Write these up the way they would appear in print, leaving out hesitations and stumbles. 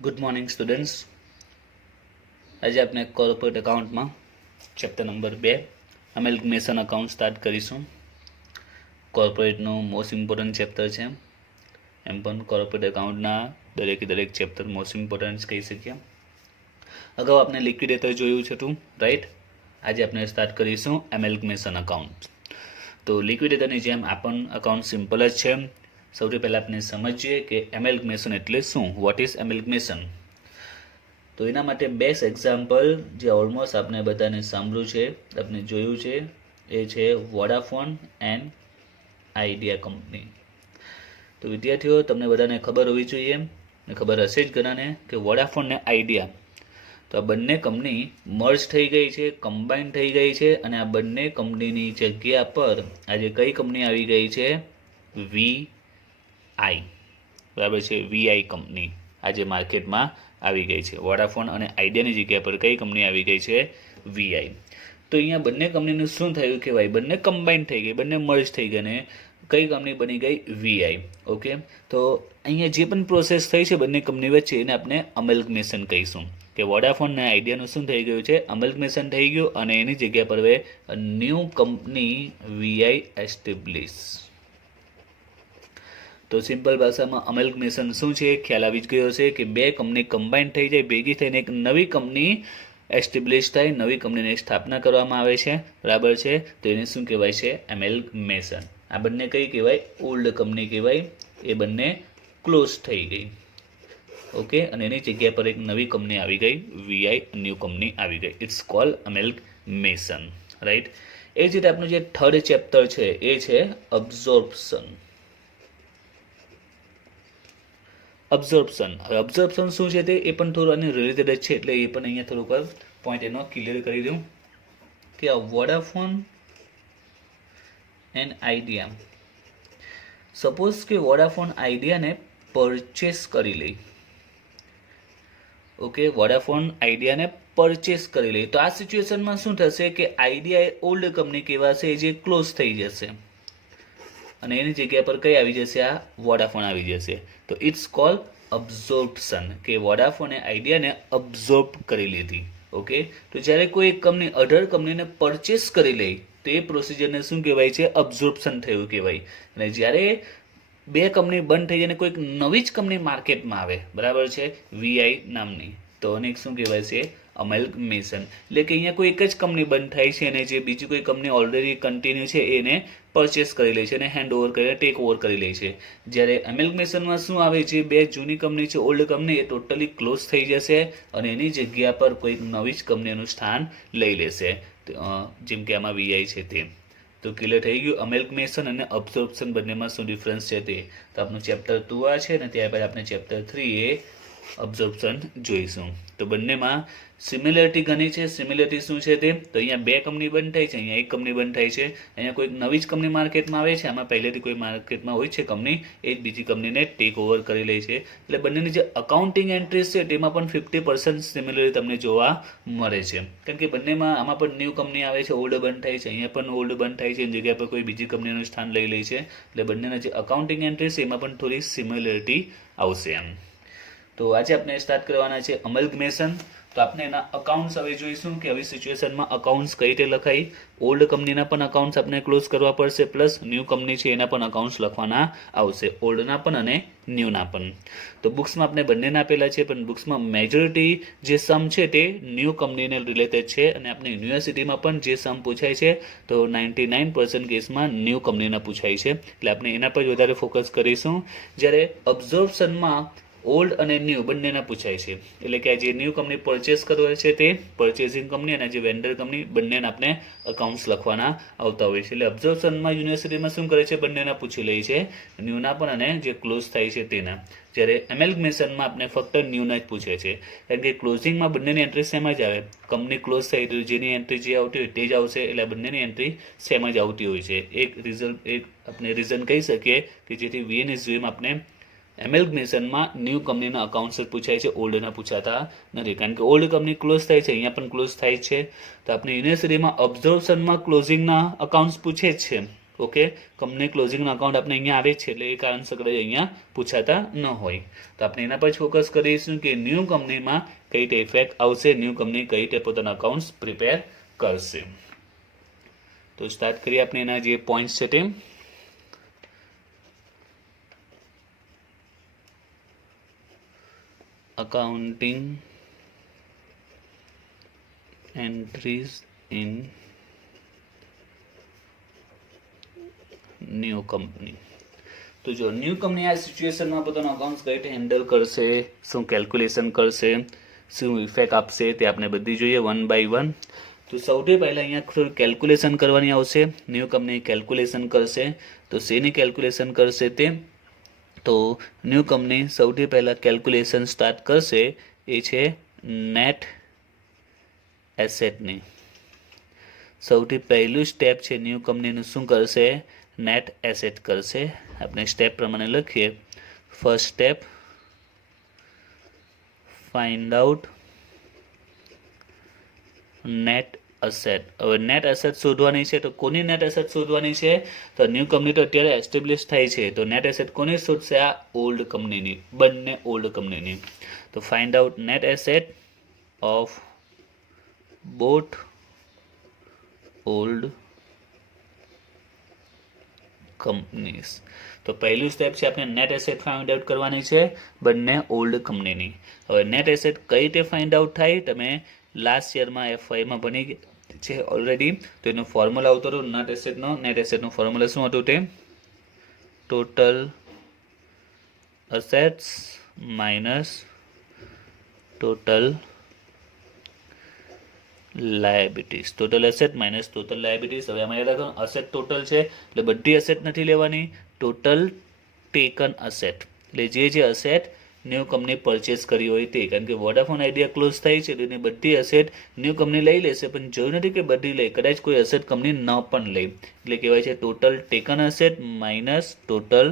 Good morning students. આજે આપણે corporate એકાઉન્ટમાં ચેપ્ટર નંબર 2 અમેલ્ગમેશન અકાઉન્ટ સ્ટાર્ટ કરીશું. કોર્પોરેટનું મોસ્ટ ઇમ્પોર્ટન્ટ ચેપ્ટર છે, એમ પણ કોર્પોરેટ એકાઉન્ટના દરેક ચેપ્ટર મોસ્ટ ઇમ્પોર્ટન્ટ કહી શકીએ. અગાઉ આપણે લિક્વિડેટર જોયું છે રાઈટ. આજે આપણે સ્ટાર્ટ કરીશું એમેલ્ગમેશન અકાઉન્ટ. તો લિક્વિડેટરની જેમ આ પણ અકાઉન્ટ સિમ્પલ જ છે. સૌથી પહેલાં આપણે સમજીએ કે એમેલ્ગમેશન એટલે શું, વોટ ઇઝ એમેલ્ગમેશન. તો એના માટે બેસ્ટ એક્ઝામ્પલ જે ઓલમોસ્ટ આપણે બધાને સાંભળ્યું છે, આપણે જોયું છે, એ છે વોડાફોન એન્ડ આઈડિયા કંપની. તો વિદ્યાર્થીઓ, તમને બધાને ખબર હોવી જોઈએ ને ખબર હશે જ ઘણાને કે વોડાફોન ને આઈડિયા, તો આ બંને કંપની મર્જ થઈ ગઈ છે, કમ્બાઈન થઈ ગઈ છે, અને આ બંને કંપનીની જગ્યા પર આજે કઈ કંપની આવી ગઈ છે, VI, બરાબર છે. VI કંપની આજે માર્કેટમાં આવી ગઈ છે. વોડાફોન અને આઈડિયાની જગ્યા પર કઈ કંપની આવી ગઈ છે, VI. તો અહીંયા બંને કંપનીનું શું થયું કહેવાય, બંને કમ્બાઈન થઈ ગઈ, બંને મર્જ થઈ ગઈ, અને કઈ કંપની બની ગઈ, VI. ઓકે, તો અહીંયા જે પણ પ્રોસેસ થઈ છે બંને કંપની વચ્ચે, એને આપણે અમેલ્ગમેશન કહીશું. કે વોડાફોન અને આઈડિયાનું શું થઈ ગયું છે, અમેલ્ગમેશન થઈ ગયું, અને એની જગ્યા પર હવે ન્યૂ કંપની VI એસ્ટેબ્લિશ. તો સિમ્પલ ભાષામાં અમેલ્ગમેશન શું છે ખ્યાલ આવી જ ગયો છે કે બે કંપની કમ્બાઈન થઈ જાય, ભેગી થઈને એક નવી કંપની એસ્ટેબ્લિશ થાય, નવી કંપનીની સ્થાપના કરવામાં આવે છે, બરાબર છે. તો એને શું કહેવાય છે, એમેલ્ગમેશન. આ બંને કઈ કહેવાય, ઓલ્ડ કંપની કહેવાય, એ બંને ક્લોઝ થઈ ગઈ. ઓકે, અને એની જગ્યા પર એક નવી કંપની આવી ગઈ, VI, ન્યૂ કંપની આવી ગઈ. It's called amalgamation, right. એ જ રીતે આપણું જે થર્ડ ચેપ્ટર છે એ છે અબ્ઝોર્પ્શન. અબ્ઝોર્પ્શન શું છે તે એ પણ થોડું આને રિલેટેડ જ છે, એટલે એ પણ અહીંયા થોડુંક પોઈન્ટ એનો ક્લિયર કરી દઉં કે આ વોડાફોન એન્ડ આઈડિયા, સપોઝ કે વોડાફોન આઈડિયાને પરચેસ કરી લે. ઓકે, વોડાફોન આઈડિયાને પરચેસ કરી લે, તો આ સિચ્યુએશનમાં શું થશે કે આઈડિયા એ ઓલ્ડ કંપની કહેવાશે, જે ક્લોઝ થઈ જશે, અને એની જગ્યા પર કઈ આવી જશે, આ વોડાફોન આવી જશે. તો ઇટ્સ કોલ અબ્ઝોર્પ્શન, કે વોડાફોને આઈડિયાને અબ્ઝોર્બ કરી લીધી. ઓકે, તો જ્યારે કોઈ એક કંપની અધર કંપનીને પરચેસ કરી લે, તો એ પ્રોસિજરને શું કહેવાય છે, અબ્ઝોર્પ્શન થયું કહેવાય. અને જ્યારે બે કંપની બંધ થઈ જાય અને કોઈક નવી જ કંપની માર્કેટમાં આવે, બરાબર છે, VI નામની, તો અનેક શું કહેવાય છે, અમેલ્ગમેશન. એટલે કે અહીંયા કોઈ એક જ કંપની બંધ થાય છે અને જે બીજી કોઈ કંપની ઓલરેડી કન્ટિન્યુ છે એને પરચેસ કરી લે છે અને હેન્ડ ઓવર કરીને ટેક ઓવર કરી લે છે. જ્યારે એમેલ્ગમેશનમાં શું આવે છે, બે જૂની કંપની છે, ઓલ્ડ કંપની, એ ટોટલી ક્લોઝ થઈ જશે અને એની જગ્યા પર કોઈક નવી જ કંપનીનું સ્થાન લઈ લેશે, જેમ કે આમાં VI છે તે. તો ક્લિયર થઈ ગયું અમેલ્ગમેશન અને અબ્ઝોર્પ્શન બંનેમાં શું ડિફરન્સ છે તે. તો આપણું ચેપ્ટર 2 આ છે, અને ત્યારબાદ આપણે ચેપ્ટર 3 એ અબ્ઝોર્પ્શન જોઈશું. તો બંનેમાં સિમિલરિટી ઘણી છે. સિમિલરિટી શું છે તે, તો અહીંયા બે કંપની બંધ થાય છે, અહીંયા એક કંપની બંધ થાય છે, અહીંયા કોઈક નવી જ કંપની માર્કેટમાં આવે છે, આમાં પહેલેથી કોઈ માર્કેટમાં હોય છે કંપની, એ જ બીજી કંપનીને ટેક ઓવર કરી લે છે. એટલે બંનેની જે અકાઉન્ટિંગ એન્ટ્રીઝ છે તેમાં પણ 50% સિમિલરિટી તમને જોવા મળે છે, કારણ કે બંનેમાં આમાં પણ ન્યૂ કંપની આવે છે, ઓલ્ડ બંધ થાય છે, અહીંયા પણ ઓલ્ડ બંધ થાય છે, એની જગ્યા પર કોઈ બીજી કંપનીનું સ્થાન લઈ લે છે. એટલે બંનેના જે અકાઉન્ટિંગ એન્ટ્રીઝ છે એમાં પણ થોડી સિમિલરિટી આવશે એમ. તો આજે આપણે સ્ટાર્ટ કરવાના છે અમેલ્ગમેશન. તો આપણે એના અકાઉન્ટ્સ હવે જોઈશું કે આવી સિચ્યુએશનમાં અકાઉન્ટ્સ કઈ રીતે લખાય. ઓલ્ડ કંપનીના પણ અકાઉન્ટ્સ આપણે ક્લોઝ કરવા પડશે, પ્લસ ન્યૂ કંપની છે એના પણ અકાઉન્ટ્સ લખવાના આવશે, ઓલ્ડના પણ અને ન્યૂના પણ. તો બુક્સમાં આપણે બંનેના આપેલા છે, પણ બુક્સમાં મેજોરિટી જે સમ છે તે ન્યૂ કંપનીને રિલેટેડ છે, અને આપણે યુનિવર્સિટીમાં પણ જે સમ પૂછાય છે તો 99% કેસમાં ન્યૂ કંપનીના પૂછાય છે, એટલે આપણે એના પર વધારે ફોકસ કરીશું. જ્યારે અબ્ઝોર્પ્શનમાં ઓલ્ડ અને ન્યૂ બંનેના પૂછાય છે, એટલે કે જે ન્યૂ કંપની પરચેસ કરવા છે તે પરચેસિંગ કંપની અને જે વેન્ડર કંપની બંનેના આપણે અકાઉન્ટ્સ લખવાના આવતા હોય છે. એટલે અબ્ઝર્વેશનમાં યુનિવર્સિટીમાં શું કરે છે, બંનેના પૂછી લે છે, ન્યૂના પણ અને જે ક્લોઝ થાય છે તેના. જ્યારે એમેલ્ગમેશનમાં આપણે ફક્ત ન્યૂના જ પૂછે છે, કારણ કે ક્લોઝિંગમાં બંનેની એન્ટ્રી સેમ જ આવે, કંપની ક્લોઝ થઈ તો જેની એન્ટ્રી જે આવતી હોય તે જ આવશે, એટલે બંનેની એન્ટ્રી સેમ જ આવતી હોય છે. એક આપણે રીઝન કહી શકીએ કે જેથી VNSUમાં આપણે એમેલ્ગમેશનમાં ન્યૂ કંપનીના અકાઉન્ટ્સ પૂછાય છે, ઓલ્ડના પૂછાતા નથી, કારણ કે ઓલ્ડ કંપની ક્લોઝ થાય છે, અહીંયા પણ ક્લોઝ થાય છે. તો આપણે યુનિવર્સિટીમાં અબ્ઝર્વેશનમાં ક્લોઝિંગના અકાઉન્ટ્સ પૂછે જ છે, ઓકે, કંપની ક્લોઝિંગનો અકાઉન્ટ આપણે અહીંયા આવે છે એટલે એ કારણસર કદાચ અહીંયા પૂછાતા ન હોય. તો આપણે એના પર ફોકસ કરીશું કે ન્યૂ કંપનીમાં કઈ રીતે ઇફેક્ટ આવશે, ન્યૂ કંપની કઈ રીતે પોતાના અકાઉન્ટ્સ પ્રિપેર કરશે. તો સ્ટાર્ટ કરીએ આપણે એના જે પોઈન્ટ્સ છે તે. Accounting entries in new company. તો જો ન્યૂ કંપની આ સિચ્યુએશનમાં પોતાનું અકાઉન્ટ કઈ રીતે હેન્ડલ કરશે, શું કેલ્ક્યુલેશન કરશે, શું ઇફેક્ટ આપશે, તે આપણે બધી જોઈએ વન બાય વન. તો સૌથી પહેલાં અહીંયા થોડું કેલ્ક્યુલેશન કરવાની આવશે. ન્યૂ કંપની કેલ્ક્યુલેશન કરશે. તો શેની કેલ્ક્યુલેશન કરશે તે, તો ન્યૂ કંપની સૌથી પહેલાં કેલ્ક્યુલેશન સ્ટાર્ટ કરશે એ છે નેટ એસેટની. સૌથી પહેલું સ્ટેપ છે ન્યૂ કંપનીનું શું કરશે, નેટ એસેટ કરશે. આપણે સ્ટેપ પ્રમાણે લખીએ. First step, find out net asset. હવે નેટ એસેટ શોધવાની છે. તો કોની નેટ એસેટ શોધવાની છે, તો ન્યૂ કંપની તો અત્યારે એસ્ટેબ્લિશ થાય છે. તો નેટ એસેટ કોની શોધશે, આ ઓલ્ડ કંપનીની, બંને ઓલ્ડ કંપનીની. તો find out net asset of both old companies. તો પહેલું સ્ટેપ છે આપણે નેટ એસેટ ફાઇન્ડ આઉટ કરવાની છે બંને ઓલ્ડ કંપનીની. હવે નેટ એસેટ કઈ રીતે ફાઇન્ડ આઉટ થાય, તમે લાસ્ટ યરમાં FYમાં ભણી છે ઓલરેડી. તો એનો ફોર્મ્યુલા આવતો હતો નેટ એસેટનો ફોર્મ્યુલા શું હતું તે, total assets minus total liabilities. Total asset minus total liabilities. હવે આમાં યાદ રાખો અસેટ ટોટલ છે એટલે બધી અસેટ નથી લેવાની, ટોટલ ટેકન અસેટ એટલે જે અસેટ ન્યૂ કંપની પરચેસ કરી હોય તે. કારણ કે વોડાફોન આઈડિયા ક્લોઝ થાય છે એટલે એની બધી અસેટ ન્યૂ કંપની લઈ લેશે, પણ જોયું નથી કે બધી લે, કદાચ કોઈ અસેટ કંપની ન પણ લે. એટલે કહેવાય છે total taken asset minus total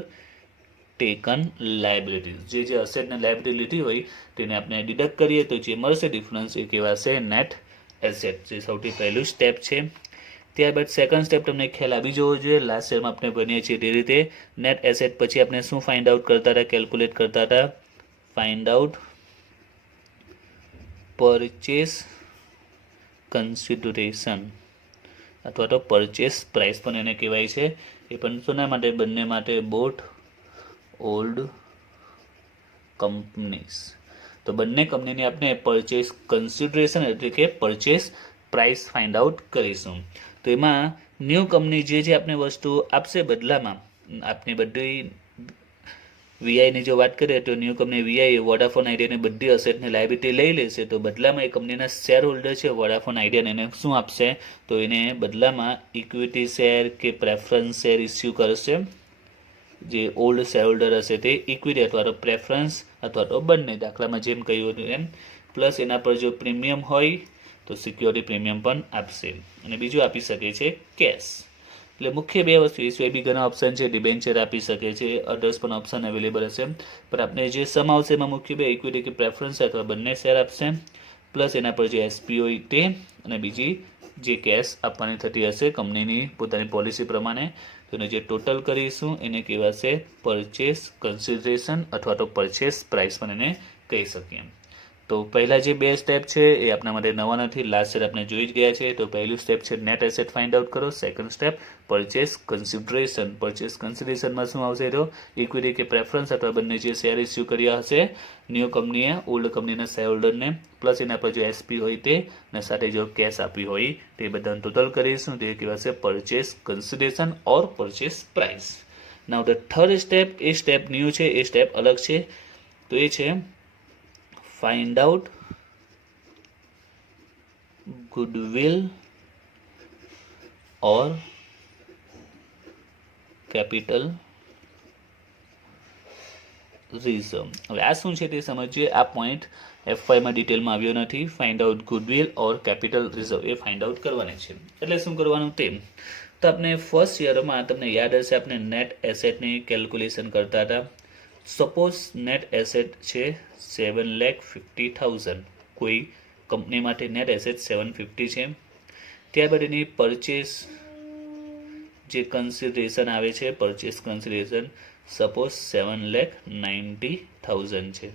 taken liabilities. જે અસેટ ને લાયબિલિટી લીધી હોય તેને આપણે ડિડક્ટ કરીએ તો જે મળશે ડિફરન્સ એ કહેવાશે નેટ એસેટ. જે સૌથી પહેલું સ્ટેપ છે. ત્યારબાદ સેકન્ડ સ્ટેપ તમને ખ્યાલ આવી જવો જોઈએ. લાસ્ટ યરમાં આપણે ભણીએ છીએ તે રીતે નેટ એસેટ પછી આપણે શું ફાઇન્ડ આઉટ કરતા હતા, કેલ્ક્યુલેટ કરતા હતા, ફાઇન્ડ આઉટ પરચેસ કન્સિડરેશન અથવા તો પરચેસ પ્રાઇસ પણ એને કહેવાય છે. એ પણ શોના માટે, બંને માટે, બોથ ઓલ્ડ કંપનીઝ. તો બંને કંપનીની આપણે પરચેસ કન્સિડરેશન એટલે કે પરચેસ પ્રાઇસ ફાઇન્ડ આઉટ કરીશું. તો એમાં ન્યૂ કંપની જે આપણે વસ્તુ આપશે બદલામાં, આપની બધી વીઆઈની જો વાત કરીએ તો ન્યૂ કંપની વીઆઈ વોડાફોન આઈડિયાની બધી અસેટની લાયબિલિટી લઈ લેશે. તો બદલામાં એ કંપનીના શેર હોલ્ડર છે વોડાફોન આઈડિયાને, એને શું આપશે, તો એને બદલામાં ઇક્વિટી શેર કે પ્રેફરન્સ શેર ઇસ્યુ કરશે. જે ઓલ્ડ શેર હોલ્ડર હશે તે ઇક્વિટી અથવા તો પ્રેફરન્સ અથવા તો બંને, દાખલામાં જેમ કહ્યું હતું એમ. પ્લસ એના પર જો પ્રીમિયમ હોય તો સિક્યોરિટી પ્રીમિયમ પણ આપશે. અને બીજું આપી શકે છે કેશ. એટલે મુખ્ય બે વસ્તુ, એ સિવાય બી ઘણા ઓપ્શન છે, ડિબેન્ચર આપી શકે છે, અધર્સ પણ ઓપ્શન અવેલેબલ હશે. પણ આપણે જે સમ આવશે એમાં મુખ્ય બે ઇક્વિટી કે પ્રેફરન્સ અથવા બંને શેર આપશે. પ્લસ એના પર જે એસપી હોય તે, અને બીજી જે કેશ આપવાની થતી હશે કંપનીની પોતાની પોલિસી પ્રમાણે. તો એને જે ટોટલ કરીશું એને કહેવાશે પરચેસ કન્સિડરેશન અથવા તો પરચેસ પ્રાઇસ પણ એને કહી શકીએ. તો પહેલા જે બે સ્ટેપ છે એ આપણા માટે નવા નથી, લાસ્ટ યર આપણે જોઈ જ ગયા છે. તો પહેલું સ્ટેપ છે નેટ એસેટ ફાઇન્ડ આઉટ કરો. Second step purchase consideration. Purchase કન્સિડરેશનમાં શું આવશે, તો ઇક્વિટી કે પ્રેફરન્સ અથવા બંને જે શેર ઇસ્યુ કર્યા હશે ન્યૂ કંપનીએ ઓલ્ડ કંપનીના શેર હોલ્ડરને, પ્લસ એના પર જો એસપી હોય તે, અને સાથે જો કેશ આપી હોય તે બધાનું ટોટલ કરીશું. તે કહેવાશે purchase consideration or purchase price. Now the third step, A step new છે, એ સ્ટેપ અલગ છે. તો એ છે find out goodwill or capital reserve. હવે આ શું છે તે સમજીએ. આ પોઈન્ટ FYમાં ડિટેલમાં આવ્યો નથી. ફાઇન્ડ આઉટ ગુડવિલ ઓર કેપિટલ રિઝર્વ એ ફાઇન્ડ આઉટ કરવાની છે. એટલે શું કરવાનું તે, તો આપણે ફર્સ્ટ યરમાં તમને યાદ હશે આપણે નેટ એસેટની કેલ્ક્યુલેશન કરતા હતા. સપોઝ નેટ એસેટ છે 7,50,000. કોઈ કંપની માટે નેટ એસેટ 750 છે. ત્યારબાદ એની પરચેસ જે કન્સિડરેશન આવે છે પરચેસ કન્સિડરેશન સપોઝ 7,90,000 છે.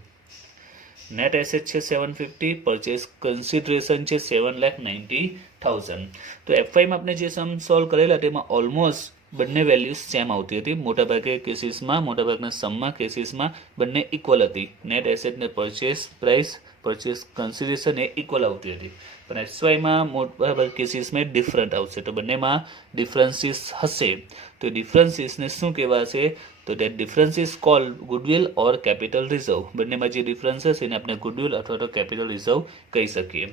નેટ એસેટ છે 750, પરચેસ કન્સિડરેશન છે 7,90,000. તો F5માં આપણે જે સમ સોલ્વ કરેલા તેમાં ઓલમોસ્ટ બંને વેલ્યુઝ સેમ આવતી હતી. મોટાભાગે કેસીસમાં, મોટાભાગના સમમાં કેસીસમાં બંને ઇક્વલ હતી. નેટ એસેટ ને પરચેસ પ્રાઇસ, પરચેસ કન્સિડરેશન એ ઇક્વલ આવતી હતી. પણ એસવાયમાં મોટાભાગ કેસીસમાં ડિફરન્ટ આવશે. તો બંનેમાં ડિફરન્સીસ હશે. તો ડિફરન્સીસને શું કહેવાશે? તો that difference is called goodwill or capital reserve. બંનેમાં જે ડિફરન્સ હશે એને આપણે ગુડવિલ અથવા તો કેપિટલ રિઝર્વ કહી શકીએ.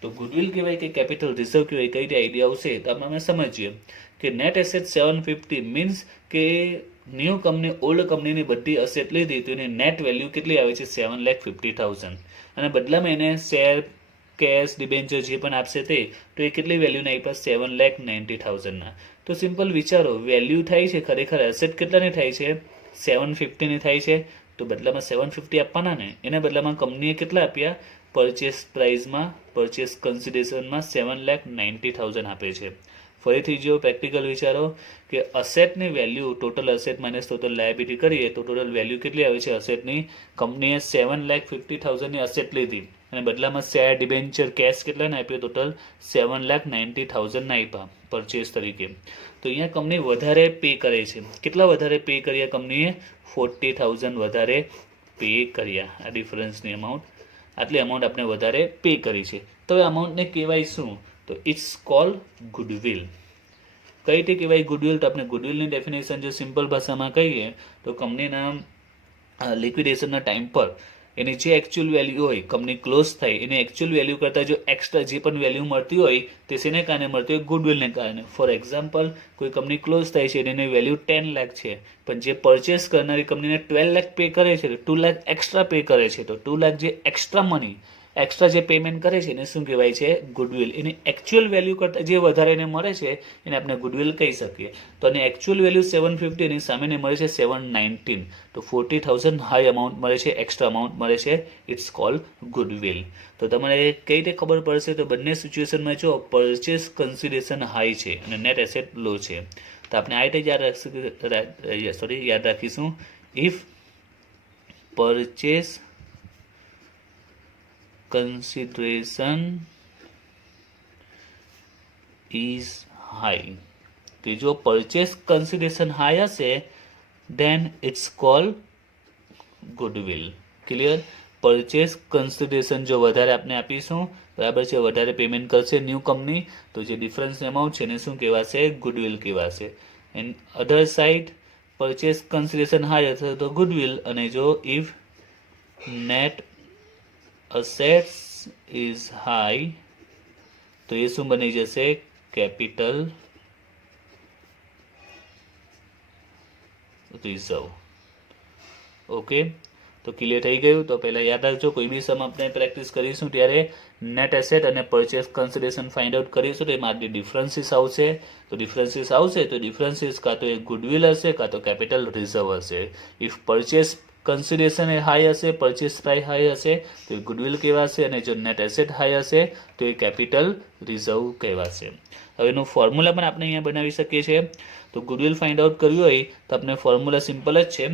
તો ગુડવિલ કહેવાય કે કેપિટલ રિઝર્વ કહેવાય, કઈ રીતે આઈડિયા આવશે તો આપણે સમજીએ કે નેટ એસેટ 750 મીન્સ કે ન્યૂ કંપની ઓલ્ડ કંપનીની બધી અસેટ લીધી તો એની નેટ વેલ્યુ કેટલી આવે છે? 7,50,000. અને બદલામાં એને શેર, કેશ, ડિબેન્ચર જે પણ આપશે તે, તો એ કેટલી વેલ્યુના આપ્યા? 7,90,000ના. તો સિમ્પલ વિચારો, વેલ્યુ થાય છે ખરેખર એસેટ કેટલાની થાય છે? 750ની થાય છે. તો બદલામાં 750 આપવાના ને, એના બદલામાં કંપનીએ કેટલા આપ્યા? પરચેસ પ્રાઇઝમાં, પરચેસ કન્સિડરેશનમાં 7,90,000 આપે છે. ફરીથી જો પ્રેક્ટિકલ વિચારો કે અસેટની value, total asset minus total liability કરીએ તો ટોટલ વેલ્યુ કેટલી આવે છે અસેટની? કંપનીએ 7,50,000ની અસેટ લીધી અને બદલામાં શેર, ડિબેન્ચર, કેશ કેટલાને આપ્યો? ટોટલ 7,90,000ના આપ્યા પરચેસ તરીકે. તો અહીંયા કંપની વધારે પે કરે છે. કેટલા વધારે પે કર્યા કંપનીએ? 40,000 વધારે પે કર્યા. આ ડિફરન્સની અમાઉન્ટ, આટલી અમાઉન્ટ આપણે વધારે પે કરી છે. તો એ અમાઉન્ટને કહેવાય શું? તો ઇટ્સ કોલ ગુડવિલ. કઈ રીતે કહેવાય ગુડવિલ? તો આપણે ગુડવિલની ડેફિનેશન જો સિમ્પલ ભાષામાં કહીએ તો કંપનીના લિક્વિડેશનના ટાઈમ પર એની જે એકચ્યુઅલ વેલ્યુ હોય, કંપની ક્લોઝ થાય એની એકચ્યુઅલ વેલ્યુ કરતાં જો એક્સ્ટ્રા જે પણ વેલ્યુ મળતી હોય તે શેને કારણે મળતી હોય? ગુડવિલને કારણે. ફોર એક્ઝામ્પલ, કોઈ કંપની ક્લોઝ થાય છે એની વેલ્યુ 10 લાખ છે, પણ જે પરચેસ કરનારી કંપનીને 12 લાખ પે કરે છે, 2 લાખ એક્સ્ટ્રા પે કરે છે, તો 2 લાખ જે એક્સ્ટ્રા મની, એક્સ્ટ્રા જે પેમેન્ટ કરે છે એને શું કહેવાય છે? ગુડવિલ. એની એકચ્યુઅલ વેલ્યુ કરતાં જે વધારે એને મળે છે એને આપણે ગુડવિલ કહી શકીએ. તો આની એકચ્યુઅલ વેલ્યુ 750, એની સામેને મળે છે 719, તો 40,000 હાઈ અમાઉન્ટ મળે છે, એક્સ્ટ્રા અમાઉન્ટ મળે છે. It's called goodwill. તો તમારે કઈ રીતે ખબર પડશે? તો બંને સિચ્યુએશનમાં જો પરચેસ કન્સિડરેશન હાઈ છે અને નેટ એસેટ લો છે, તો આપણે આ રીતે યાદ રાખીશું. If purchase consideration is high, તો જો પરચેસ કન્સિડરેશન હાઈ હશે then it's called goodwill. Clear? Purchase consideration જો વધારે આપણે આપીશું, બરાબર છે, વધારે પેમેન્ટ કરશે ન્યૂ કંપની, તો જે ડિફરન્સ એમાઉન્ટ છે એને શું કહેવાશે? ગુડવિલ કહેવાશે. And other side purchase consideration high હશે તો ગુડવિલ, અને જો if net assets is high તો એ શું બની જશે? Capital reserve. ઓકે, તો ક્લિયર થઈ ગયું? તો પહેલાં યાદ રાખજો, કોઈ બી સમ આપણે પ્રેક્ટિસ કરીશું ત્યારે નેટ એસેટ અને પરચેસ કન્સિડરેશન ફાઇન્ડ આઉટ કરીશું તો એમાં ડિફરન્સીસ આવશે. તો ડિફરન્સીસ આવશે તો ડિફરન્સીસ કાં તો એ ગુડવિલ હશે કાં તો કેપિટલ રિઝર્વ હશે. If purchase consideration A high હશે, પરચેસ પ્રાઇસ હાઈ હશે તો એ ગુડવિલ કહેવાશે, અને જો નેટ એસેટ હાઈ હશે તો એ કેપિટલ રિઝર્વ કહેવાશે. હવે એનું ફોર્મ્યુલા પણ આપણે અહીંયા બનાવી શકીએ છીએ. તો ગુડવિલ ફાઇન્ડ આઉટ કર્યું હોય તો આપણે ફોર્મ્યુલા સિમ્પલ જ છે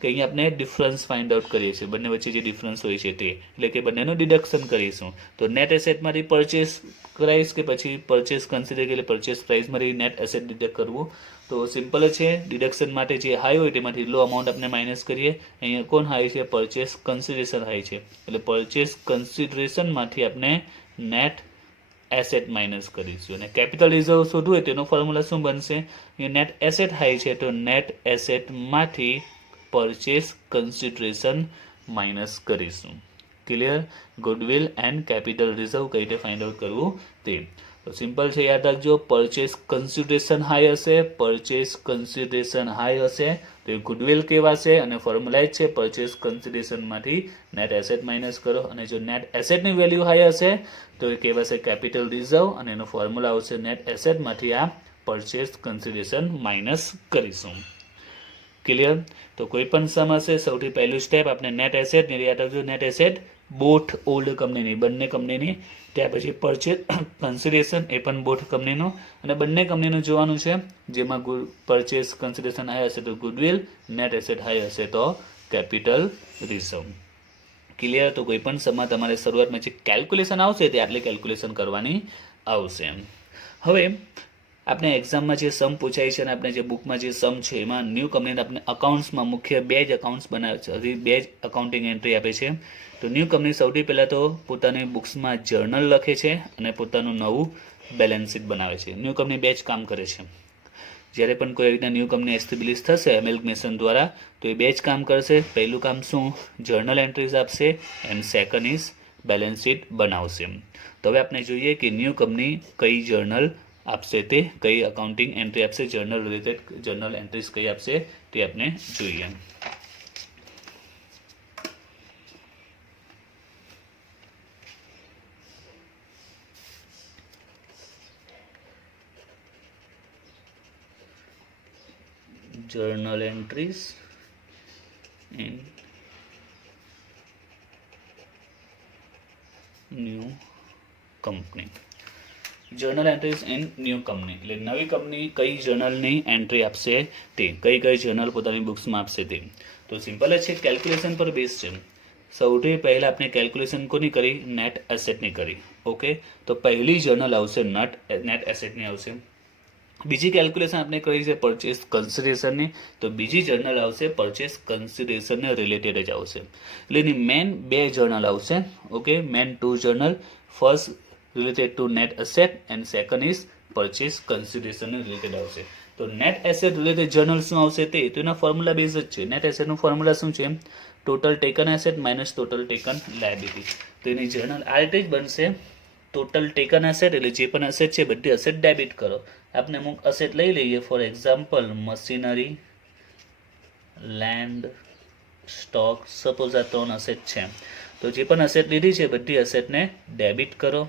કે અહીંયા આપણે ડિફરન્સ ફાઇન્ડ આઉટ કરીએ છીએ, બંને વચ્ચે જે ડિફરન્સ હોય છે તે, એટલે કે બંનેનું ડિડક્શન કરીશું. તો નેટ એસેટમાંથી પરચેસ પ્રાઇસ કે પછી પરચેસ કન્સિડર એટલે પરચેસ પ્રાઇસમાંથી નેટ એસેટ ડિડક્ટ કરવું. તો સિમ્પલ જ છે. ડિડક્શન માટે જે હાઈ હોય તેમાંથી લો અમાઉન્ટ આપણે માઇનસ કરીએ. અહીંયા કોણ હાઈ છે? પરચેસ કન્સિડરેશન હાઈ છે, એટલે પરચેસ કન્સિડરેશનમાંથી આપણે નેટ એસેટ માઇનસ કરીશું. અને કેપિટલ રિઝર્વ શોધવું હોય તેનો ફોર્મ્યુલા શું બનશે? અહીંયા નેટ એસેટ હાઈ છે તો નેટ એસેટમાંથી પરચેસ કન્સિડરેશન માઇનસ કરીશું. Clear? Goodwill and capital reserve કઈ રીતે ફાઇન્ડ આઉટ કરવું તે. તો સિમ્પલ છે, યાદ રાખજો. પરચેસ કન્સિડરેશન હાઈ હશે, પરચેસ કન્સિડરેશન હાઈ હશે તો એ ગુડવિલ કહેવાશે, અને ફોર્મ્યુલા જ છે પરચેસ કન્સિડરેશનમાંથી નેટ એસેટ માઇનસ કરો, અને જો નેટ એસેટની વેલ્યુ હાઈ હશે તો એ કહેવાશે કેપિટલ રિઝર્વ, અને એનો ફોર્મ્યુલા આવશે નેટ એસેટમાંથી આ પરચેસ કન્સિડરેશન માઇનસ કરીશું. ક્લિયર? તો કોઈ પણ સમ હશે સૌથી પહેલું સ્ટેપ આપણે નેટ એસેટ, યાદ રાખજો નેટ એસેટ બોથ ઓલ્ડ કંપનીની, બંને કંપનીની. ત્યાર પછી પરચેસ કન્સિડરેશન, એ પણ બોથ કંપનીનો. અને બંને કંપનીનું જોવાનું છે. જેમાં પરચેસ કન્સિડરેશન હાઈ હશે તો ગુડવિલ, નેટ એસેટ હાઈ હશે તો કેપિટલ રિઝર્વ. ક્લિયર? તો કોઈ પણ સમમાં તમારે શરૂઆતમાં જે કેલ્ક્યુલેશન આવશે તે આટલી કેલ્ક્યુલેશન કરવાની આવશે. હવે આપણે એક્ઝામમાં જે સમ પૂછાય છે અને આપણે જે બુકમાં જે સમ છે એમાં ન્યૂ કંપનીને આપણે અકાઉન્ટ્સમાં મુખ્ય બે જ અકાઉન્ટ્સ બનાવે છે, બે જ અકાઉન્ટિંગ એન્ટ્રી આપે છે. તો ન્યૂ કંપની સૌથી પહેલાં તો પોતાની બુક્સમાં જર્નલ લખે છે અને પોતાનું નવું બેલેન્સ શીટ બનાવે છે. ન્યૂ કંપની બે જ કામ કરે છે. જ્યારે પણ કોઈ રીતના ન્યૂ કંપની એસ્ટેબ્લિશ થશે એમેલ્ગમેશન દ્વારા તો એ બે જ કામ કરશે. પહેલું કામ શું? જર્નલ એન્ટ્રીઝ આપશે and second is balance sheet બનાવશે. તો હવે આપણે જોઈએ કે ન્યૂ કંપની કઈ જર્નલ આપશે, તે કઈ અકાઉન્ટિંગ એન્ટ્રી આપશે, જર્નલ રિલેટેડ જર્નલ એન્ટ્રીઝ કઈ આપશે તે આપણે જોઈએ. journal entries in new company. Journal entries in new company એટલે નવી કંપની કઈ જર્નલની એન્ટ્રી આપશે તે, કઈ કઈ જર્નલ પોતાની બુક્સમાં આપશે તે. તો સિમ્પલ જ છે, કેલ્ક્યુલેશન પર બેઝ છે. સૌથી પહેલાં આપણે કેલ્ક્યુલેશન કોની કરી? નેટ એસેટની કરી. ઓકે, તો પહેલી જર્નલ આવશે નેટ એસેટની આવશે. બીજી કેલ્ક્યુલેશન આપણે કરી છે પરચેસ કન્સિડરેશનની, તો બીજી જર્નલ આવશે પરચેસ કન્સિડરેશનને રિલેટેડ જ આવશે. એટલે એની મેન બે જર્નલ આવશે. Okay, main two journal, first related to net asset and second is purchase કન્સિડરેશનને રિલેટેડ આવશે. તો નેટ એસેટ રિલેટેડ જર્નલ શું આવશે તે, તો એના ફોર્મ્યુલા બેઝ જ છે. નેટ એસેટનું ફોર્મ્યુલા શું છે? Total taken asset minus total taken liability. તો એની જર્નલ આ રીતે જ બનશે. ટોટલ ટેકન એસેટ એટલે જે પણ એસેટ છે બધી એસેટ ડેબિટ કરો. આપણે અમુક એસેટ લઈ લઈએ, for example machinery, land, stock. Suppose આ ત્રણ એસેટ છે, તો જે પણ એસેટ લીધી છે બધી એસેટને ડેબિટ કરો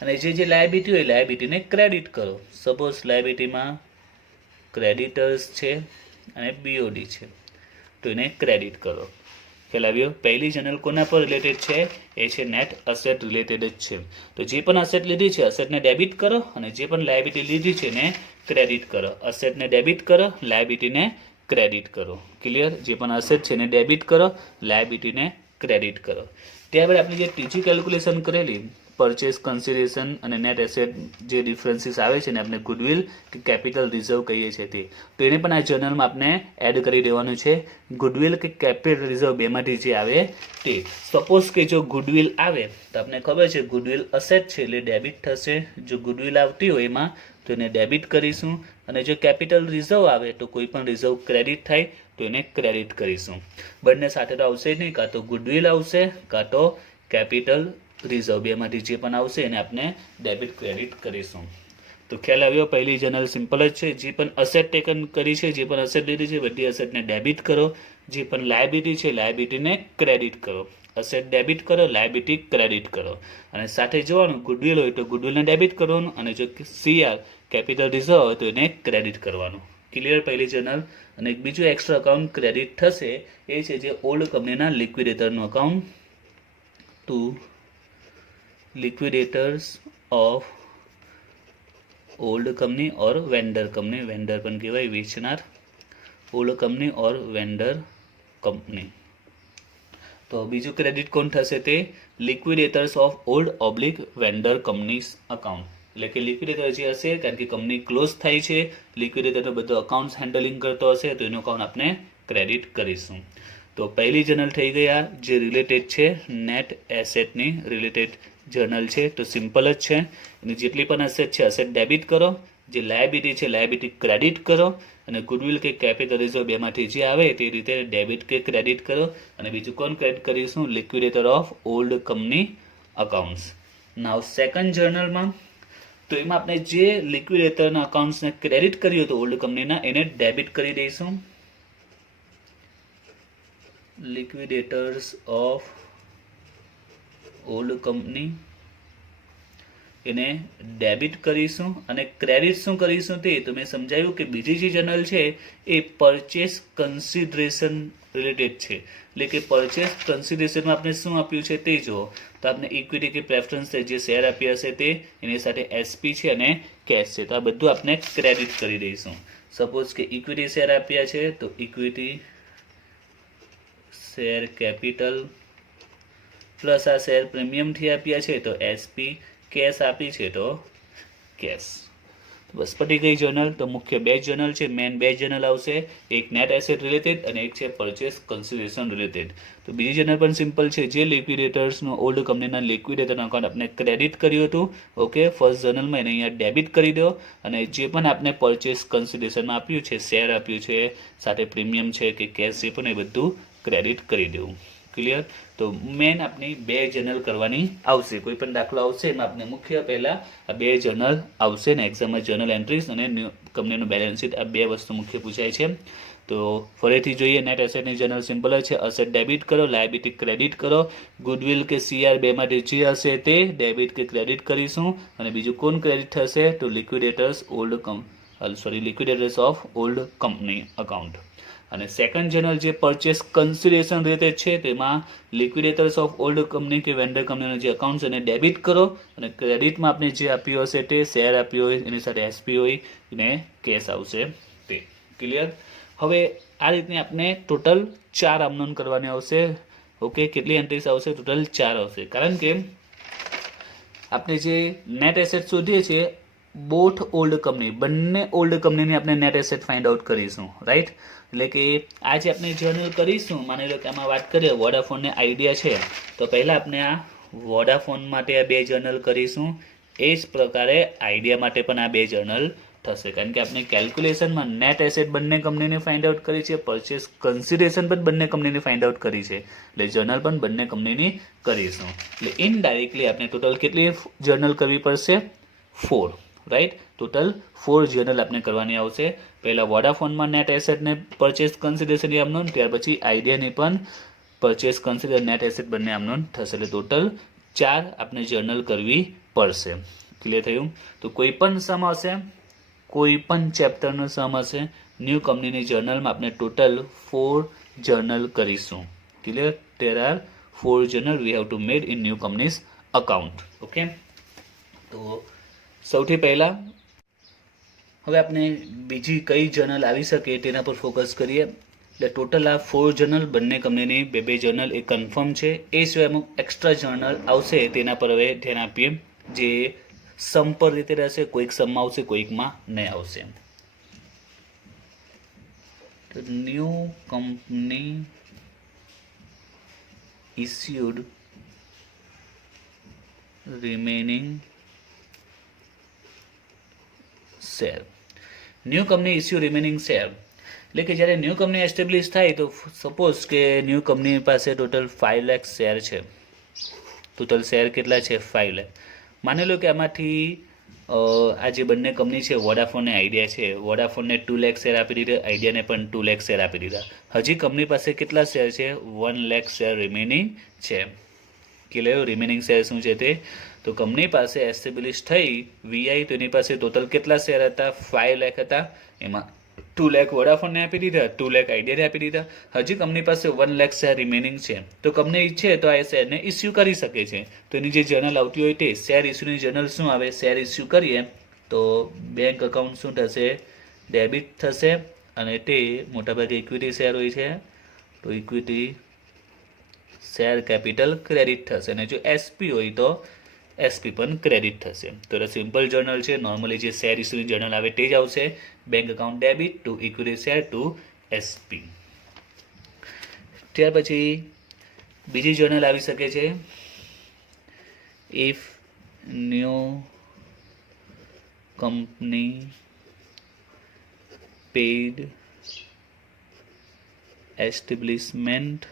અને જે લાયબિલિટી હોય લાયબિલિટીને ક્રેડિટ કરો. સપોઝ લાયબિલિટીમાં ક્રેડિટર્સ છે અને બીઓડી છે, તો એને ક્રેડિટ કરો. ખ્યાલ આવ્યો? પહેલી જર્નલ કોના પર રિલેટેડ છે? એ છે નેટ અસેટ રિલેટેડ જ છે. તો જે પણ અસેટ લીધી છે અસેટને ડેબિટ કરો અને જે પણ લાયબિલિટી લીધી છે એને ક્રેડિટ કરો. અસેટને ડેબિટ કરો, લાયબિલિટીને ક્રેડિટ કરો. ક્લિયર? જે પણ અસેટ છે એને ડેબિટ કરો, લાયબિલિટીને ક્રેડિટ કરો. ત્યારબાદ આપણે જે ત્રીજી કેલ્ક્યુલેશન કરેલી પરચેસ કન્સિડરેશન અને નેટ એસેટ જે ડિફરન્સીસ આવે છે ને આપણે ગુડવિલ કે કેપિટલ રિઝર્વ કહીએ છીએ તે, તો એને પણ આ જર્નલમાં આપણે એડ કરી દેવાનું છે. ગુડવિલ કે કેપિટલ રિઝર્વ બેમાંથી જે આવે તે. સપોઝ કે જો ગુડવિલ આવે તો આપણે ખબર છે ગુડવિલ અસેટ છે એટલે ડેબિટ થશે. જો ગુડવિલ આવતી હોય એમાં તો એને ડેબિટ કરીશું અને જો કેપિટલ રિઝર્વ આવે તો કોઈ પણ રિઝર્વ ક્રેડિટ થાય તો એને ક્રેડિટ કરીશું. બંને સાથે તો આવશે નહીં, કાં તો ગુડવિલ આવશે કાં તો કેપિટલ રિઝર્વ, બેમાંથી જે પણ આવશે એને આપણે ડેબિટ ક્રેડિટ કરીશું. તો ખ્યાલ આવ્યો? પહેલી જર્નલ સિમ્પલ જ છે. જે પણ અસેટ ટેકન કરી છે, જે પણ અસેટ લીધી છે બધી અસેટને ડેબિટ કરો. જે પણ લાયબિલિટી છે લાયબિલિટીને ક્રેડિટ કરો. અસેટ ડેબિટ કરો, લાયબિલિટી ક્રેડિટ કરો. અને સાથે જોવાનું ગુડવિલ હોય તો ગુડવિલને ડેબિટ કરવાનું અને જો સીઆર કેપિટલ રિઝર્વ હોય તો એને ક્રેડિટ કરવાનું. ક્લિયર? પહેલી જર્નલ. અને એક બીજું એક્સ્ટ્રા અકાઉન્ટ ક્રેડિટ થશે એ છે જે ઓલ્ડ કંપનીના લિક્વિડેટરનું account. To liquidators of old company or vendor company, vendor પણ કહેવાય વેચનાર, old company or vendor company. તો બીજું ક્રેડિટ કોણ થશે તે liquidators of old oblique vendor companies account. એટલે કે લિક્વિડેટર જે હશે, કારણ કે કંપની ક્લોઝ થાય છે, લિક્વિડેટરનો બધો અકાઉન્ટ હેન્ડલિંગ કરતો હશે તો એનું અકાઉન્ટ આપણે ક્રેડિટ કરીશું. તો પહેલી જર્નલ થઈ ગયા જે રિલેટેડ છે નેટ એસેટની રિલેટેડ જર્નલ છે. તો સિમ્પલ જ છે. એની જેટલી પણ એસેટ છે એસેટ ડેબિટ કરો, જે લાયબિલિટી છે લાયબિલિટી ક્રેડિટ કરો અને ગુડવિલ કે કેપિટલ રિઝર્વ બેમાંથી જે આવે તે રીતે ડેબિટ કે ક્રેડિટ કરો. અને બીજું કોણ ક્રેડિટ કરીશું? Liquidator of old company accounts. Now second જર્નલમાં તો એમાં આપણે જે લિક્વિડેટરના અકાઉન્ટ્સને ક્રેડિટ કર્યું હતું ઓલ્ડ કંપનીના એને ડેબિટ કરી દઈશું. liquidators of old company એને ડેબિટ કરીશું અને ક્રેડિટ શું કરીશું તે તો મેં સમજાવ્યું કે બીજી જે જર્નલ છે એ પરચેસ કન્સિડરેશન રિલેટેડ છે, એટલે કે પરચેસ કન્સિડરેશનમાં આપણે શું આપ્યું છે તે જુઓ. તો આપણે ઇક્વિટી કે પ્રેફરન્સ જે શેર આપ્યા હશે તે, એની સાથે એસપી છે અને કેશ છે, તો આ બધું આપણે ક્રેડિટ કરી દઈશું. સપોઝ કે ઇક્વિટી શેર આપ્યા છે તો ઇક્વિટી શેર કેપિટલ પ્લસ આ શેર પ્રીમિયમથી આપ્યા છે તો એસપી, કેશ આપી છે તો કેશ. બસ પતી ગઈ જર્નલ. તો મુખ્ય બે જર્નલ છે, મેન બે જર્નલ આવશે, એક નેટ એસેટ રિલેટેડ અને એક છે પરચેસ કન્સિડરેશન રિલેટેડ. તો બીજી જર્નલ પણ સિમ્પલ છે, જે લિક્વિડેટર્સનું ઓલ્ડ કંપનીના લિક્વિડેટરનું અકાઉન્ટ આપણે ક્રેડિટ કર્યું હતું. ઓકે, ફર્સ્ટ જર્નલમાં એને અહીંયા ડેબિટ કરી દો અને જે પણ આપણે પરચેસ કન્સિડરેશનમાં આપ્યું છે, શેર આપ્યું છે, સાથે પ્રીમિયમ છે કે કેશ છે પણ એ બધું ક્રેડિટ કરી દેવું. ક્લિયર? તો મેન આપણી બે જર્નલ કરવાની આવશે. કોઈ પણ દાખલો આવશે એમાં આપણે મુખ્ય પહેલાં આ બે જર્નલ આવશે ને એક્ઝામમાં જર્નલ એન્ટ્રીઝ અને કંપનીનું બેલેન્સ શીટ, આ બે વસ્તુ મુખ્ય પૂછાય છે. તો ફરીથી જોઈએ, નેટ એસેટની જર્નલ સિમ્પલ જ છે. અસેટ ડેબિટ કરો, લાયબિલિટી ક્રેડિટ કરો, ગુડવિલ કે સીઆર બેમાંથી જે હશે તે ડેબિટ કે ક્રેડિટ કરીશું. અને બીજું કોણ ક્રેડિટ થશે તો લિક્વિડેટર્સ ઓફ ઓલ્ડ કંપની અકાઉન્ટ. અને સેકન્ડ જર્નલ જે પરચેસ કન્સિડરેશન રિલેટેડ છે તેમાં લિક્વિડેટર્સ ઓફ ઓલ્ડ કંપની કે વેન્ડર કંપનીના જે અકાઉન્ટ એને ડેબિટ કરો અને ક્રેડિટમાં આપણે જે આપ્યું હશે તે શેર આપ્યો હોય એની સાથે એસપી હોય ને કેશ આવશે તે. ક્લિયર? હવે આ રીતની આપણે ટોટલ 4 આમનોન કરવાની આવશે. ઓકે, કેટલી એન્ટ્રીઝ આવશે? ટોટલ 4 આવશે. કારણ કે આપણે જે નેટ એસેટ શોધીએ છીએ બોથ ઓલ્ડ કંપની, બંને ઓલ્ડ કંપનીની આપણે નેટ એસેટ ફાઇન્ડ આઉટ કરીશું, રાઈટ? એટલે કે આજે આપણે જર્નલ કરીશું, માની લો કે આમાં વાત કરીએ વોડાફોનને આઈડિયા છે તો પહેલાં આપણે આ વોડાફોન માટે આ બે જર્નલ કરીશું. એ જ પ્રકારે આઈડિયા માટે પણ આ બે જર્નલ થશે, કારણ કે આપણે કેલ્ક્યુલેશનમાં નેટ એસેટ બંને કંપનીને ફાઇન્ડ આઉટ કરી છે, પરચેસ કન્સિડરેશન પણ બંને કંપનીને ફાઇન્ડ આઉટ કરી છે, એટલે જર્નલ પણ બંને કંપનીની કરીશું. એટલે ઇનડાયરેક્ટલી આપણે ટોટલ કેટલી જર્નલ કરવી પડશે? 4, રાઈટ? ટોટલ 4 જર્નલ આપણે કરવાની આવશે. પહેલાં વોડાફોનમાં નેટ એસેટને પરચેસ કન્સિડરેશન આમનોન, ત્યાર પછી આઈડિયાની પણ પરચેસ કન્સિડર નેટ એસેટ બંને આમનોન થશે. એટલે ટોટલ 4 આપણે જર્નલ કરવી પડશે. ક્લિયર થયું? તો કોઈ પણ સમ હશે, કોઈ પણ ચેપ્ટરનો સમ હશે, ન્યૂ કંપનીની જર્નલમાં આપણે ટોટલ 4 જર્નલ કરીશું. Clear? there are 4 journal we have to made in new companies account. Okay, તો સૌથી પહેલા હવે આપણે બીજી કઈ જર્નલ આવી શકે તેના પર ફોકસ કરીએ. એટલે ટોટલ આ 4 જર્નલ બંને કંપનીની બે જર્નલ એ કન્ફર્મ છે. એ સિવાય અમુક એક્સ્ટ્રા જર્નલ આવશે તેના પર હવે ધ્યાન આપીએ, જે સમ પર રીતે રહેશે, કોઈક સમમાં આવશે કોઈકમાં નહીં આવશે. તો new company issued remaining share. New company issue remaining share એટલે કે જ્યારે ન્યૂ કંપની એસ્ટેબ્લિશ થાય તો સપોઝ કે ન્યૂ કંપની પાસે ટોટલ 5 લાખ શેર છે. ટોટલ શેર કેટલા છે? 5 લાખ. માની લો કે આમાંથી આ જે બંને કંપની છે વોડાફોન અને આઈડિયા છે, વોડાફોનને 2 લાખ શેર આપી દીધા, આઈડિયાને પણ 2 લાખ શેર આપી દીધા. હજી કંપની પાસે કેટલા શેર છે? 1 લાખ શેર રિમેનિંગ છે. ક્લિયર? રિમેનિંગ શેર શું છે તે? તો કંપની પાસે એસ્ટેબ્લિશ થઈ વીઆઈ તો એની પાસે ટોટલ કેટલા શેર હતા? 5 લાખ હતા. એમાં 2 લાખ વોડાફોનને આપી દીધા, 2 લાખ આઈડિયાને આપી દીધા. હજી કંપની પાસે 1 લાખ શેર રિમેનિંગ છે. તો કંપની ઈચ્છે તો આ શેરને ઇસ્યુ કરી શકે છે. તો એની જે જર્નલ આવતી હોય તે શેર ઇસ્યુની જર્નલ શું આવે? શેર ઇસ્યુ કરીએ તો બેંક અકાઉન્ટ શું થશે? ડેબિટ થશે અને તે મોટાભાગે ઇક્વિટી શેર હોય છે તો ઇક્વિટી શેર કેપિટલ ક્રેડિટ થશે. અને જો એસપી હોય તો એસપી પણ ક્રેડિટ થશે. તો એ સિમ્પલ જર્નલ છે. નોર્મલી જે શેર ઇસ્યુની જર્નલ આવે તે જ આવશે. Bank account debit to equity share to SP. ત્યાર પછી બીજી જર્નલ આવી શકે છે if new company paid establishment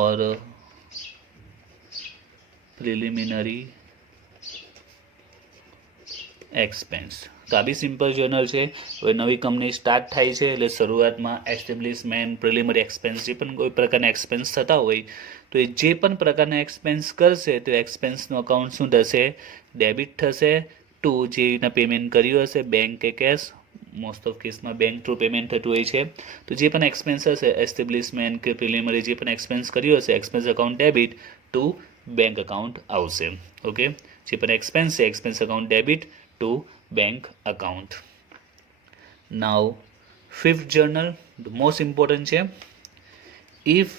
or preliminary expense. તો આ બી સિમ્પલ જર્નલ છે. હવે નવી કંપની સ્ટાર્ટ થાય છે એટલે શરૂઆતમાં એસ્ટેબ્લિશમેન્ટ, પ્રિલિમિનરી એક્સપેન્સ, જે પણ કોઈ પ્રકારના એક્સપેન્સ થતા હોય તો એ જે પણ પ્રકારના એક્સપેન્સ કરશે તો એક્સપેન્સનું અકાઉન્ટ શું થશે? ડેબિટ થશે ટુ જે એના પેમેન્ટ કર્યું હશે, બેંક કે કેશ. મોસ્ટ ઓફ કેસમાં બેંક થ્રુ પેમેન્ટ થતું હોય છે. તો જે પણ એક્સપેન્સ હશે, એસ્ટેબ્લિશમેન્ટ કે પ્રિલિમિનરી જે પણ એક્સપેન્સ કર્યું હશે, expense account debit to bank account આવશે. ઓકે, જે પણ એક્સપેન્સ છે expense account debit to bank account. Now fifth journal, most important છે. If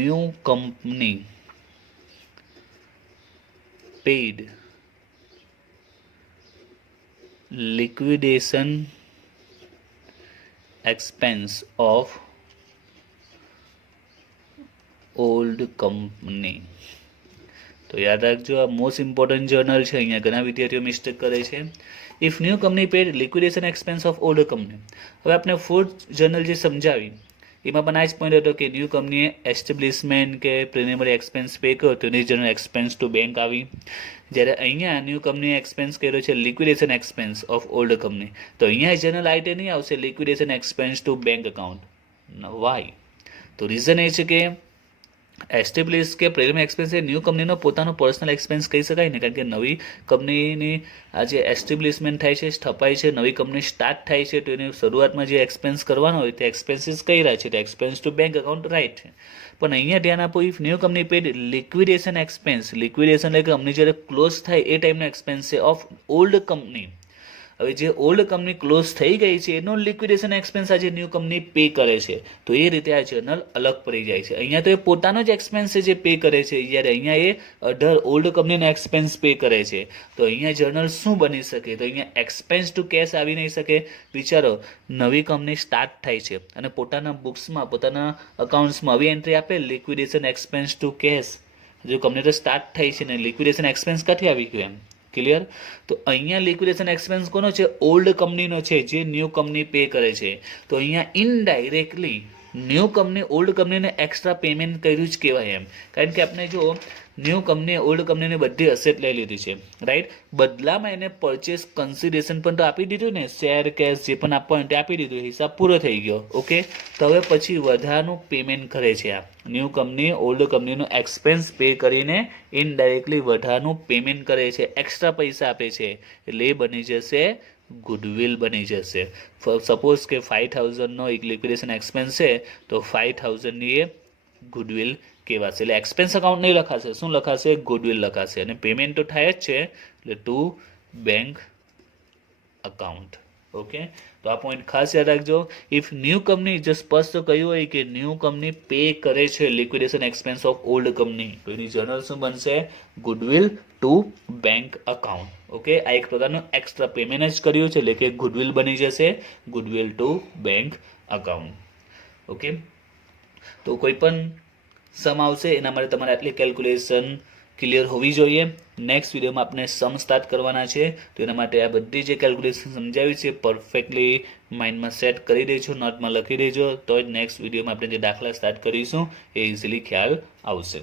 new company paid liquidation expense of old company. તો યાદ રાખજો, આ મોસ્ટ ઇમ્પોર્ટન્ટ જર્નલ છે. અહીંયા ઘણા વિદ્યાર્થીઓ મિસ્ટેક કરે છે. If new company paid liquidation expense of old company. હવે આપણે ફોર્થ જર્નલ જે સમજાવી એમાં પણ આ જ પોઈન્ટ હતો કે ન્યૂ કંપનીએ એસ્ટેબ્લિશમેન્ટ કે પ્રિલિમિનરી એક્સપેન્સ પે કર્યો તો એની જર્નલ એક્સપેન્સ ટુ બેંક આવી. જ્યારે અહીંયા ન્યૂ કંપનીએ એક્સપેન્સ કર્યો છે liquidation expense of old company, તો અહીંયા જર્નલ આઈટે નહીં આવશે liquidation expense to bank account. Why? તો રીઝન એ છે કે એસ્ટેબ્લિશ કે પ્રિલિમિનરી એક્સપેન્સ એ ન્યૂ કંપનીનો પોતાનો પર્સનલ એક્સપેન્સ કહી શકાય ને, કારણ કે નવી કંપનીની આ જે એસ્ટેબ્લિશમેન્ટ થાય છે, સ્થપાય છે, નવી કંપની સ્ટાર્ટ થાય છે, તો એની શરૂઆતમાં જે એક્સપેન્સ કરવાનો હોય તે એક્સપેન્સીસ કર્યા છે, તો expense to bank account right છે. પણ અહીંયા ધ્યાન આપો, if new company paid liquidation expense, liquidation એટલે કે કંપની જ્યારે ક્લોઝ થાય એ ટાઈમનો એક્સપેન્સ છે ઓફ ઓલ્ડ કંપની. હવે જે ઓલ્ડ કંપની ક્લોઝ થઈ ગઈ છે એનો લિક્વિડેશન એક્સપેન્સ આજે ન્યૂ કંપની પે કરે છે, તો એ રીતે આ જર્નલ અલગ પડી જાય છે. અહીંયા તો એ પોતાનો જ એક્સપેન્સ છે જે પે કરે છે, જ્યારે અહીંયા એ અધર ઓલ્ડ કંપનીનો એક્સપેન્સ પે કરે છે. તો અહીંયા જર્નલ શું બની શકે? તો અહીંયા એક્સપેન્સ ટુ કેશ આવી નહીં શકે. વિચારો, નવી કંપની સ્ટાર્ટ થાય છે અને પોતાના બુક્સમાં, પોતાના અકાઉન્ટ્સમાં આવી એન્ટ્રી આપે લિક્વિડેશન એક્સપેન્સ ટુ કેશ. જો કંપની તો સ્ટાર્ટ થઈ છે ને લિક્વિડેશન એક્સપેન્સ ક્યાંથી આવી ગયું? એમ ક્લિયર? તો અહીંયા લિક્વિડેશન એક્સપેન્સ કોનો છે? ઓલ્ડ કંપનીનો છે, જે ન્યૂ કંપની પે કરે છે. તો અહીંયા ઇનડાયરેક્ટલી ન્યૂ કંપની ઓલ્ડ કંપનીને એક્સ્ટ્રા પેમેન્ટ કર્યું જ કહેવાય એમ. કારણ કે આપણે જો ન્યૂ કંપનીએ ઓલ્ડ કંપનીની બધી અસેટ લઈ લીધી છે, રાઈટ? બદલામાં એને પરચેસ કન્સિડરેશન પણ તો આપી દીધું ને, શેર કેશ જે પણ આપવાનું તે આપી દીધું, હિસાબ પૂરો થઈ ગયો. ઓકે, તો હવે પછી વધારાનું પેમેન્ટ કરે છે આ ન્યૂ કંપની ઓલ્ડ કંપનીનો એક્સપેન્સ પે કરીને ઇનડાયરેક્ટલી વધારાનું પેમેન્ટ કરે છે, એક્સ્ટ્રા પૈસા આપે છે, એટલે એ બની જશે ગુડવિલ બની જશે. સપોઝ કે 5000નો એક લિક્વિડેશન એક્સપેન્સ છે તો 5000ની એ ગુડવિલ કહેવાશે. એટલે એક્સપેન્સ અકાઉન્ટ નહીં લખાશે, શું લખાશે? ગુડવિલ લખાશે. અને પેમેન્ટ તો થાય જ છે એટલે ટુ બેંક અકાઉન્ટ. ઓકે, તો આ પોઈન્ટ ખાસ યાદ રાખજો. ઇફ ન્યૂ કંપની જે સ્પષ્ટ કહ્યું હોય કે ન્યૂ કંપની પે કરે છે liquidation expense of old company, તો એની જર્નલ શું બનશે? Goodwill two bank account. Okay, આ એક પ્રકારનું એક્સ્ટ્રા પેમેન્ટ જ કર્યું છે એટલે કે ગુડવિલ બની જશે, goodwill two bank account. Okay, તો કોઈ પણ સમ આવશે એના માટે તમારે આટલી કેલ્ક્યુલેશન ક્લિયર હોવી જોઈએ. નેક્સ્ટ વિડીયોમાં આપણે સમ સ્ટાર્ટ કરવાના છે, તો એના માટે આ બધી જે કેલ્ક્યુલેશન સમજાવી છે પરફેક્ટલી માઇન્ડમાં સેટ કરી દેજો, નોટમાં લખી દેજો, તો જ નેક્સ્ટ વિડીયોમાં આપણે જે દાખલા સ્ટાર્ટ કરીશું એ ઇઝીલી ખ્યાલ આવશે.